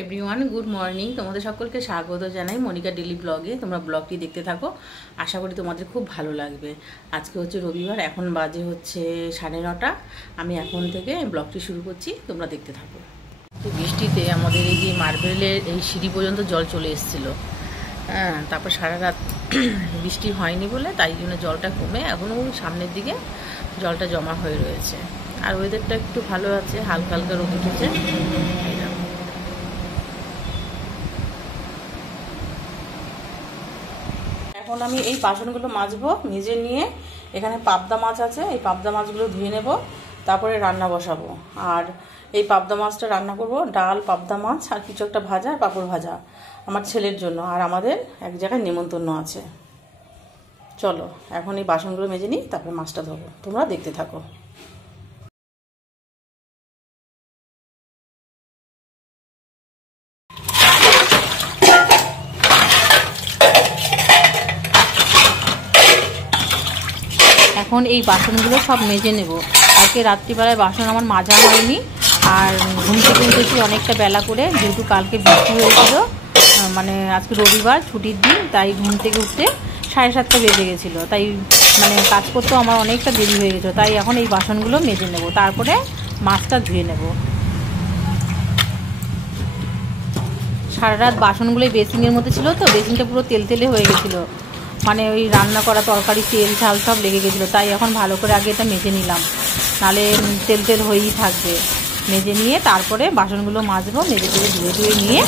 Everyone good morning. তোমাদের সকলকে স্বাগত জানাই মনিকা ডেলি ব্লগে। তোমরা ব্লগটি দেখতে থাকো, আশা করি তোমাদের খুব ভালো লাগবে। আজকে হচ্ছে রবিবার, এখন বাজে হচ্ছে 9:30। আমি এখন থেকে ব্লগটি শুরু করছি, তোমরা দেখতে থাকো। বৃষ্টিতে আমাদের এই যে মার্বেলের এই সিঁড়ি পর্যন্ত জল চলে এসেছিলো। হ্যাঁ, তারপর সারা রাত বৃষ্টি হয়নি বলে তাই জন্য জলটা কমে এখনও সামনের দিকে জলটা জমা হয়ে রয়েছে। আর ওয়েদারটা একটু ভালো আছে, হালকা হালকা রোদ উঠেছে। এখন আমি এই বাসনগুলো মাজবো, মেজে নিয়ে এখানে পাবদা মাছ আছে, এই পাবদা মাছগুলো ধুয়ে নেব, তারপরে রান্না বসাবো। আর এই পাবদা মাছটা রান্না করব, ডাল, পাবদা মাছ আর কিছু একটা ভাজা আর পাঁপড় ভাজা আমার ছেলের জন্য। আর আমাদের এক জায়গায় নেমন্তন্ন আছে। চলো এখন এই বাসনগুলো মেজে নিই, তারপরে মাছটা ধরবো, তোমরা দেখতে থাকো। এখন এই বাসনগুলো সব মেজে নেব। আজকে রাত্রিবেলায় বাসন আমার মাজা হয়নি, আর ঘুম থেকে উঠেছি অনেকটা বেলা করে, যেহেতু কালকে বৃষ্টি হয়েছিল, মানে আজকে রবিবার ছুটির দিন, তাই ঘুম থেকে উঠতে 7:30 বেজে গেছিলো। তাই মানে কাজ করতেও আমার অনেকটা দেরি হয়ে গেছিলো। তাই এখন এই বাসনগুলো মেজে নেব, তারপরে মাছটা ধুয়ে নেব। সারা রাত বাসনগুলো বেসিনের মধ্যে ছিল, তো বেসিনটা পুরো তেলতেলে হয়ে গেছিলো, মানে ওই রান্না করা তরকারি তেল ঝাল সব লেগে গেছিলো। তাই এখন ভালো করে আগে এটা মেজে নিলাম, নাহলে তেল তেল হয়েই থাকবে। মেজে নিয়ে তারপরে বাসনগুলো মাজবো, মেজে টেজে ধুয়ে নিয়ে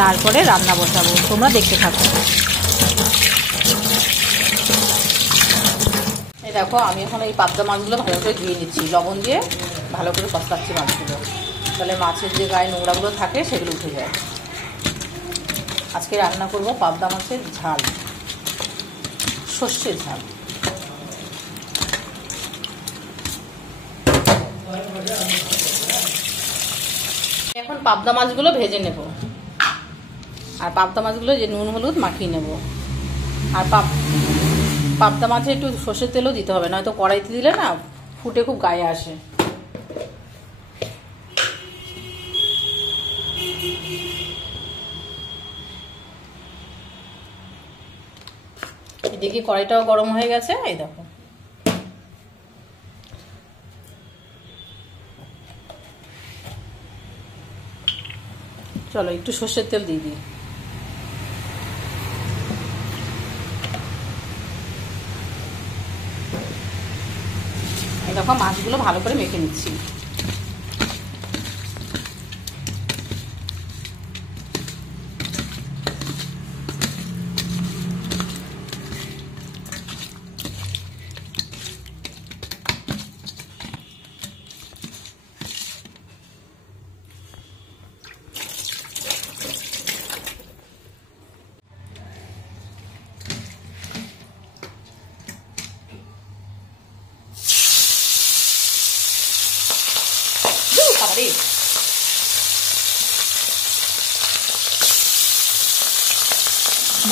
তারপরে রান্না বসাবো, তোমরা দেখতে থাকো। এই দেখো, আমি এখন এই পাবদা মাছগুলো ভালো করে ধুয়ে নিচ্ছি, লবণ দিয়ে ভালো করে কষলাচ্ছি মাছগুলো, তাহলে মাছের যে গায়ে নোংরাগুলো থাকে সেগুলো উঠে যায়। আজকে রান্না করব পাবদা মাছের ঝাল, সর্ষের ঝাল। এখন পাবদা মাছগুলো ভেজে নেব, আর পাবদা মাছগুলো যে নুন হলুদ মাখিয়ে নেব। আর পাবদা মাছে একটু সর্ষের তেলও দিতে হবে, নয়তো কড়াইতে দিলে না ফুটে খুব গায়ে আসে। দেখি কড়াইটাও গরম হয়ে গেছে, এই দেখো। চলো একটু সর্ষের তেল দিয়ে দিই। এই দেখো, মাছগুলো ভালো করে মেখে নিচ্ছি।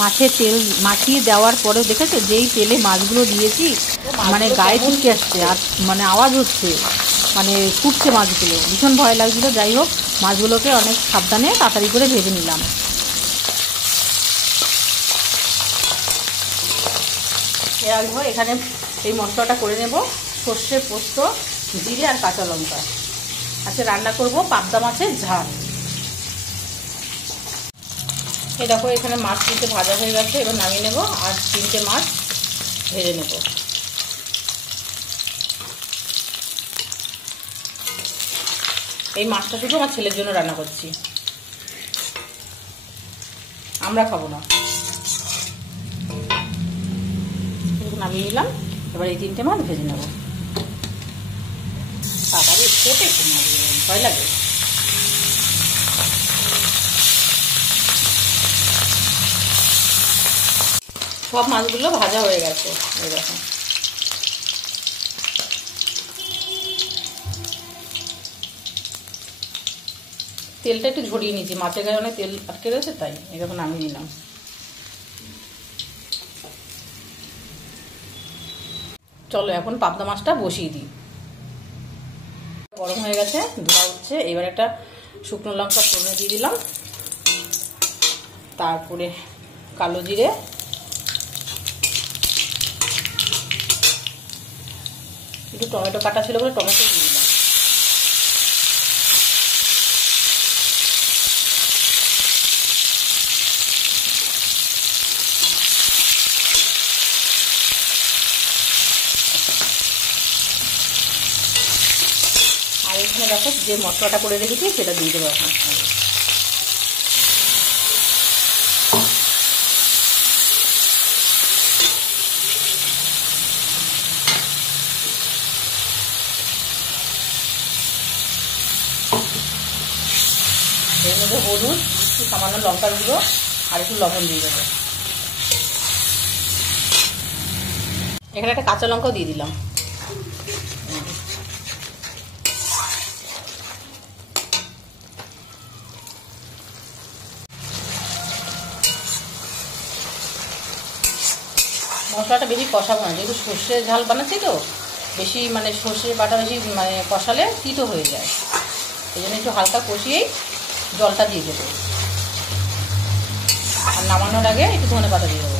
মাছের তেল মাখিয়ে দেওয়ার পরেও দেখেছো, যেই তেলে মাছগুলো দিয়েছি মানে গায়ে চুলকে আসছে, আর মানে আওয়াজ হচ্ছে, মানে ফুটছে মাছগুলো, ভীষণ ভয় লাগছিল। যাই হোক, মাছগুলোকে অনেক সাবধানে তাড়াতাড়ি করে ভেজে নিলাম। এখানে এই মশলাটা করে নেব, সর্ষে, পোস্ত, জিরে আর কাঁচা লঙ্কা। আজকে রান্না করব পাবদা মাছের ঝাল। এই দেখো, এখানে মাছ 3টে ভাজা হয়ে গেছে, এবার নামিয়ে নেব, আর 3টে মাছ ভেজে নেব। এই মাছটা শুধু আমার ছেলের জন্য রান্না করছি, আমরা খাবো না। নামিয়ে নিলাম, এবার এই 3টে মাছ ভেজে নেব। তাড়াতাড়ি খেতে একটু মাছ ভয় লাগে। সব মাছগুলো ভাজা হয়ে গেছে, এই দেখো। তেলটা একটু ঝরিয়ে নিয়েছি, মাছের গায়ে অনেক তেল আটকে রয়েছে, তাই এরকম নামিয়ে নিলাম। চলো এখন পাবদা মাছটা বসিয়ে দিই। গরম হয়ে গেছে, ধোয়া উঠছে। এবার একটা শুকনো লঙ্কা ফোড়নে দিয়ে দিলাম, তারপরে কালো জিরে, একটু টমেটো কাটা ছিল বলে টমেটো দিয়ে দিলাম। আর এখানে দেখো যে মশলাটা করে রেখেছি সেটা দিয়ে দেবো এখন। এর মধ্যে হলুদ, সামান্য লঙ্কার গুঁড়ো আর একটু লবণ দিয়ে দেবো। এখানে একটা কাঁচা লঙ্কাও দিয়ে দিলাম। মশলাটা বেশি কষাবো না, যেহেতু সর্ষে ঝাল বানাচ্ছি তো, বেশি মানে সর্ষে বাটা বেশি মানে কষালে তিতো হয়ে যায়। এই জন্য একটু হালকা কষিয়েই জলটা দিয়ে দেবো। আর নামানোর আগে একটু ধনেপাতা দিয়ে দেবো।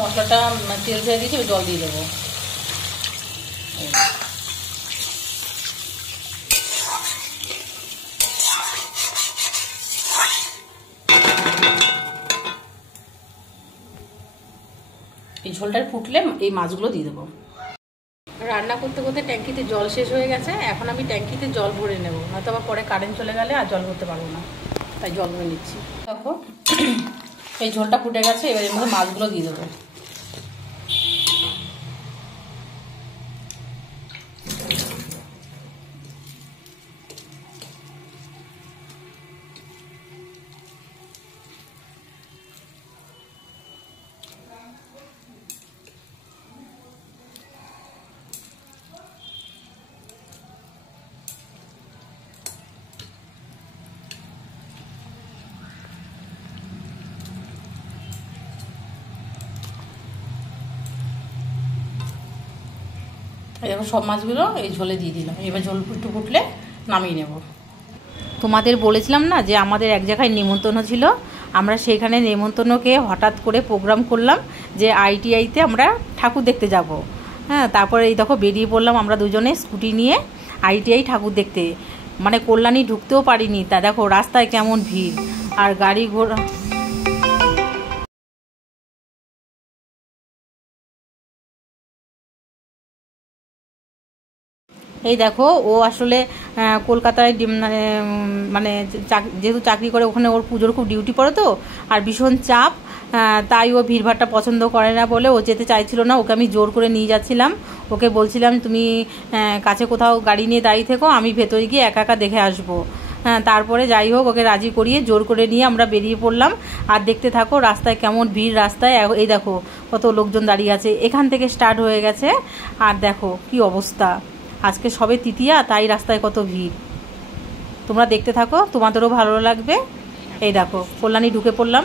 মশলাটা তেল ছেড়ে দিয়েছি, জল দিয়ে দেবো। এই ঝোলটা ফুটলে এই মাছগুলো দিয়ে দেবো। রান্না করতে করতে ট্যাঙ্কিতে জল শেষ হয়ে গেছে, এখন আমি ট্যাঙ্কিতে জল ভরে নেব, নয়তো আবার পরে কারেন্ট চলে গেলে আর জল ভরতে পারবো না, তাই জল ভরে নিচ্ছি। দেখো এই ঝোলটা ফুটে গেছে, এবার এর মধ্যে মাছগুলো দিয়ে দেবো। এবার সব মাছগুলো এই ঝোলে দিয়ে দিলাম। এবার ঝোল একটু ফুটলে নামিয়ে নেব। তোমাদের বলেছিলাম না যে আমাদের এক জায়গায় নেমন্তন্ন ছিল, আমরা সেইখানে নেমন্তন্নকে হঠাৎ করে প্রোগ্রাম করলাম যে ITIতে আমরা ঠাকুর দেখতে যাব। হ্যাঁ, তারপরে এই দেখো বেরিয়ে পড়লাম আমরা দুজনে স্কুটি নিয়ে ITI ঠাকুর দেখতে। মানে কল্যাণী ঢুকতেও পারিনি, তা দেখো রাস্তায় কেমন ভিড় আর গাড়ি ঘোড়া। এই দেখো ও আসলে কলকাতায় মানে মানে যেহেতু চাকরি করে ওখানে, ওর পুজোর খুব ডিউটি পড়ে তো, আর ভীষণ চাপ, তাই ও ভিড়ভাড়টা পছন্দ করে না বলে ও যেতে চাইছিল না। ওকে আমি জোর করে নিয়ে যাচ্ছিলাম, ওকে বলছিলাম তুমি কাছে কোথাও গাড়ি নিয়ে দাঁড়িয়ে থেকো, আমি ভেতরে গিয়ে একা একা দেখে আসবো। হ্যাঁ, তারপরে যাই হোক ওকে রাজি করিয়ে জোর করে নিয়ে আমরা বেরিয়ে পড়লাম। আর দেখতে থাকো রাস্তায় কেমন ভিড়, রাস্তায় এই দেখো কত লোকজন দাঁড়িয়ে আছে। এখান থেকে স্টার্ট হয়ে গেছে, আর দেখো কি অবস্থা। আজকে সবে তৃতীয়া, তাই রাস্তায় কত ভিড়। তোমরা দেখতে থাকো, তোমাদেরও ভালো লাগবে। এই দেখো কল্যাণী ঢুকে পড়লাম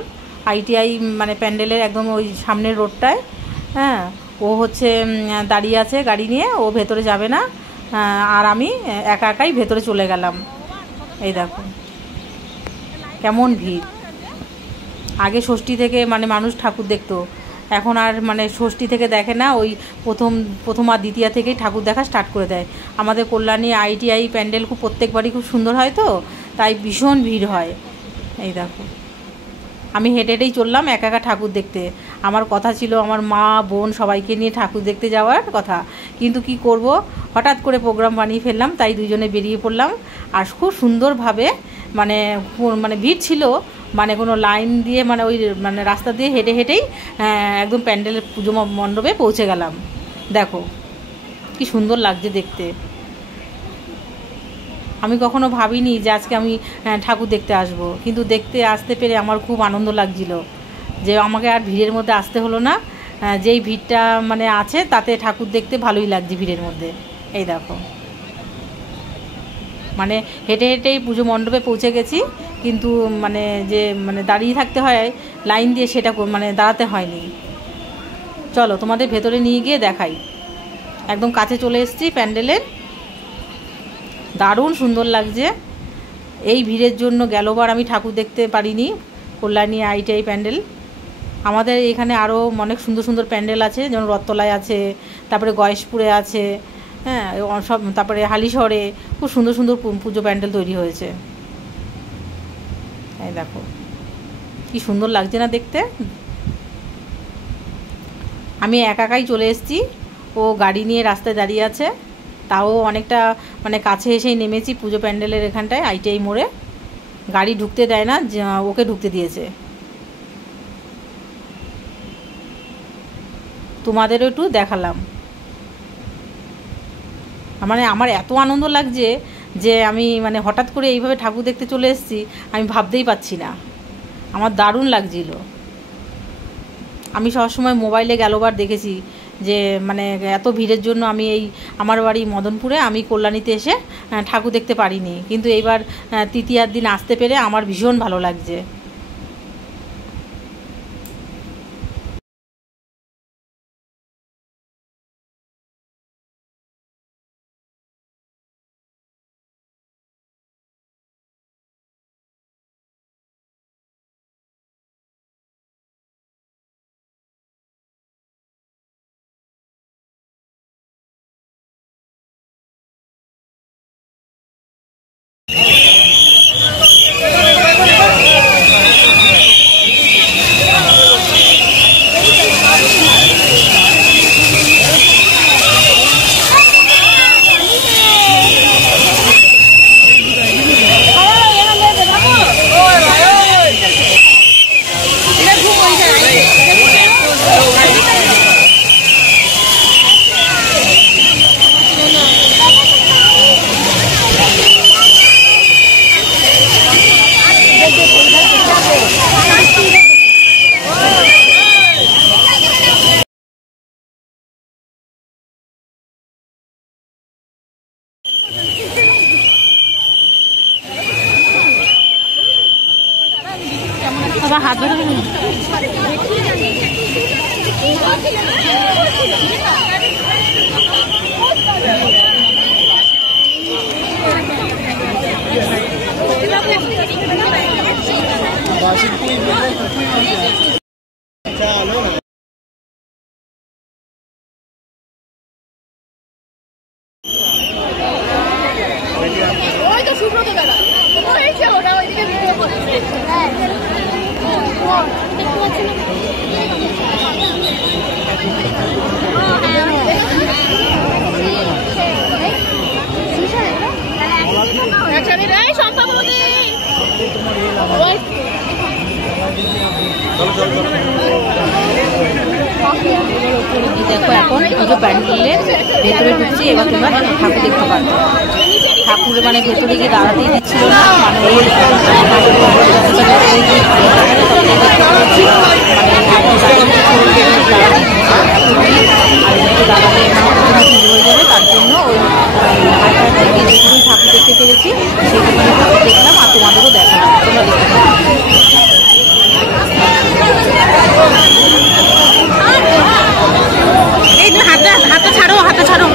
ITI মানে প্যান্ডেলের একদম ওই সামনের রোডটায়। হ্যাঁ, ও হচ্ছে দাঁড়িয়ে আছে গাড়ি নিয়ে, ও ভেতরে যাবে না, আর আমি একা একাই ভেতরে চলে গেলাম। এই দেখো কেমন ভিড়। আগে ষষ্ঠী থেকে মানে মানুষ ঠাকুর দেখতো, এখন আর মানে ষষ্ঠী থেকে দেখে না, ওই প্রথম আর দ্বিতীয়া থেকেই ঠাকুর দেখা স্টার্ট করে দেয়। আমাদের কল্যাণী ITI প্যান্ডেল খুব প্রত্যেকবারই খুব সুন্দর হয় তো, তাই ভীষণ ভিড় হয়। এই দেখো আমি হেঁটে হেঁটেই চললাম একা একা ঠাকুর দেখতে। আমার কথা ছিল আমার মা বোন সবাইকে নিয়ে ঠাকুর দেখতে যাওয়ার কথা, কিন্তু কি করব, হঠাৎ করে প্রোগ্রাম বানিয়ে ফেললাম, তাই দুজনে বেরিয়ে পড়লাম। আর খুব সুন্দরভাবে মানে মানে ভিড় ছিল, মানে কোনো লাইন দিয়ে মানে ওই মানে রাস্তা দিয়ে হেঁটে হেঁটেই একদম প্যান্ডেলের পুজো মণ্ডপে পৌঁছে গেলাম। দেখো কি সুন্দর লাগছে দেখতে। আমি কখনো ভাবিনি যে আজকে আমি ঠাকুর দেখতে আসব, কিন্তু দেখতে আসতে পেরে আমার খুব আনন্দ লাগছিল যে আমাকে আর ভিড়ের মধ্যে আসতে হলো না। যেই ভিড়টা মানে আছে তাতে ঠাকুর দেখতে ভালোই লাগছে ভিড়ের মধ্যে। এই দেখো মানে হেঁটে হেঁটেই পুজো মণ্ডপে পৌঁছে গেছি, কিন্তু মানে যে মানে দাঁড়িয়ে থাকতে হয় লাইন দিয়ে, সেটা মানে দাঁড়াতে হয়নি। চলো তোমাদের ভেতরে নিয়ে গিয়ে দেখাই। একদম কাছে চলে এসেছি প্যান্ডেলের, দারুণ সুন্দর লাগছে। এই ভিড়ের জন্য গেলবার আমি ঠাকুর দেখতে পারিনি কল্যাণী আইটিআই প্যান্ডেল। আমাদের এখানে আরও অনেক সুন্দর সুন্দর প্যান্ডেল আছে, যেমন রথতলায় আছে, তারপরে গয়েশপুরে আছে, হ্যাঁ সব, তারপরে হালিশহরে খুব সুন্দর সুন্দর পুজো প্যান্ডেল তৈরি হয়েছে। এই দেখো কি সুন্দর লাগছে না দেখতে। আমি একাই চলে এসেছি, ও গাড়ি নিয়ে রাস্তায় দাঁড়িয়ে আছে, তাও অনেকটা মানে কাছে এসেই নেমেছি পুজো প্যান্ডেলের এখানটায় আইটিআই মোড়ে। গাড়ি ঢুকতে দেয় না, ওকে ঢুকতে দিয়েছে। তোমাদেরও একটু দেখালাম। মানে আমার এত আনন্দ লাগছে যে আমি মানে হঠাৎ করে এইভাবে ঠাকুর দেখতে চলে এসেছি, আমি ভাবতেই পারছি না, আমার দারুণ লাগছিল। আমি সবসময় মোবাইলে গেলবার দেখেছি যে মানে এত ভিড়ের জন্য আমি এই আমার বাড়ি মদনপুরে, আমি কল্যাণীতে এসে ঠাকুর দেখতে পারিনি, কিন্তু এইবার তৃতীয়ার দিন আসতে পেরে আমার ভীষণ ভালো লাগছে। হাত ধরে দেখো এখন পুজো প্যান্ডেলের ভেতরে ঢুকছি, এবার তোমরা ঠাকুর দেখতে পারবে। ঠাকুরের মানে ভেতরে গিয়ে দাঁড়াতেই দিচ্ছিল না, হয়ে যাবে, তার জন্য ওই যেটুকুই ঠাকুর দেখতে পেরেছি সেটুকুনি ঠাকুর দেখলাম, আর তোমাদেরও দেখালাম, তোমরা দেখতে পাবে। এই হাতটা ছাড়ো, হাতটা ছাড়ো,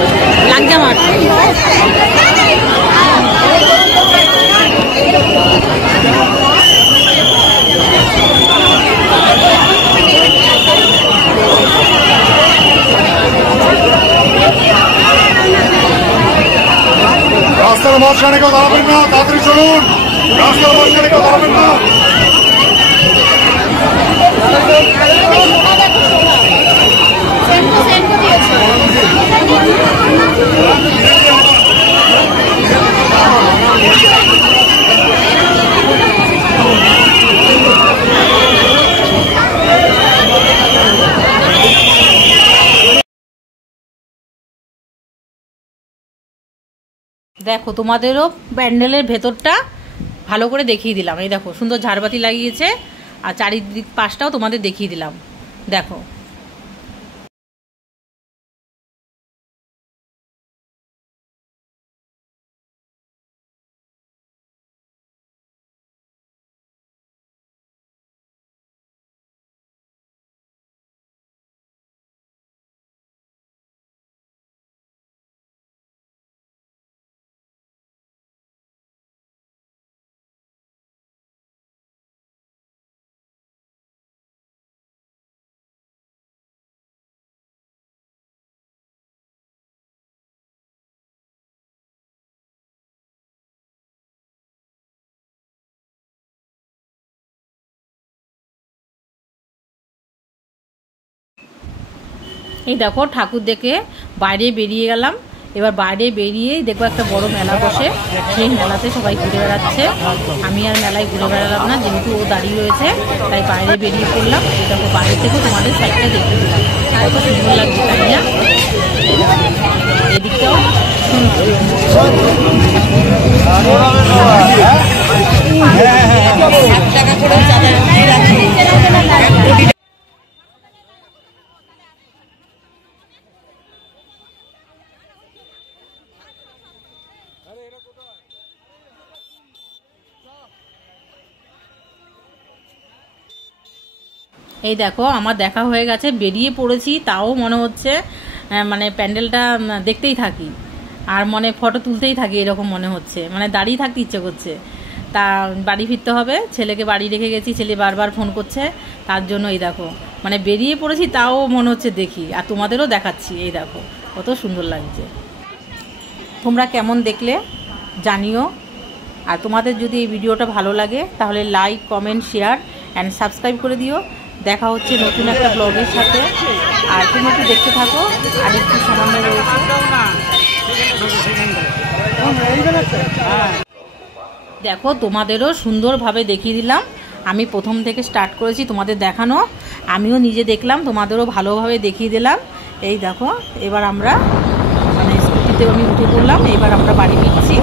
লাগছে আমার। রাস্তার মাঝখানে কেউ দাঁড়াবেন না, তাড়াতাড়ি চলুন, রাস্তার মাঝখানে কেউ দাঁড়াবেন না। দেখো তোমাদেরও প্যান্ডেলের ভেতরটা ভালো করে দেখিয়ে দিলাম। এই দেখো সুন্দর ঝাড়বাতি লাগিয়েছে, আর চারিদিক পাশটাও তোমাদের দেখিয়ে দিলাম, দেখো। এই দেখো ঠাকুর দেখে বাইরে বেরিয়ে গেলাম। এবার বাইরে বেরিয়েই দেখবো একটা বড় মেলা বসে, সেই মেলাতে সবাই ঘুরে বেড়াচ্ছে। আমি আর মেলায় ঘুরে বেড়ালাম না, যেহেতু ও দাঁড়িয়ে রয়েছে তাই বাইরে বেরিয়ে পড়লাম। এই দেখো বাইরে থেকেও তোমাদের সাইডটা দেখতে দিলাম, কত সুন্দর লাগছে তাই না? এদিকটাও এই দেখো আমার দেখা হয়ে গেছে, বেরিয়ে পড়েছি, তাও মনে হচ্ছে মানে প্যান্ডেলটা দেখতেই থাকি আর মনে ফটো তুলতেই থাকি, এরকম মনে হচ্ছে, মানে দাঁড়িয়ে থাকতে ইচ্ছে করছে। তা বাড়ি ফিরতে হবে, ছেলেকে বাড়ি রেখে গেছি, ছেলে বারবার ফোন করছে, তার জন্য এই দেখো মানে বেরিয়ে পড়েছি, তাও মনে হচ্ছে দেখি, আর তোমাদেরও দেখাচ্ছি। এই দেখো কত সুন্দর লাগছে। তোমরা কেমন দেখলে জানিও, আর তোমাদের যদি এই ভিডিওটা ভালো লাগে তাহলে like, comment, share and subscribe করে দিও। দেখা হচ্ছে নতুন একটা ব্লগের সাথে, আর তুমি একটু দেখতে থাকো, আর একটু সামান্য রয়েছে। দেখো তোমাদেরও সুন্দরভাবে দেখিয়ে দিলাম, আমি প্রথম থেকে স্টার্ট করেছি তোমাদের দেখানো, আমিও নিজে দেখলাম, তোমাদেরও ভালোভাবে দেখিয়ে দিলাম। এই দেখো এবার আমরা মানে স্কুটিতে আমি উঠে পড়লাম, এবার আমরা বাড়ি ফিরছি।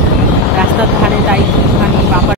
রাস্তার ধারে তাই একটুখানি বাপা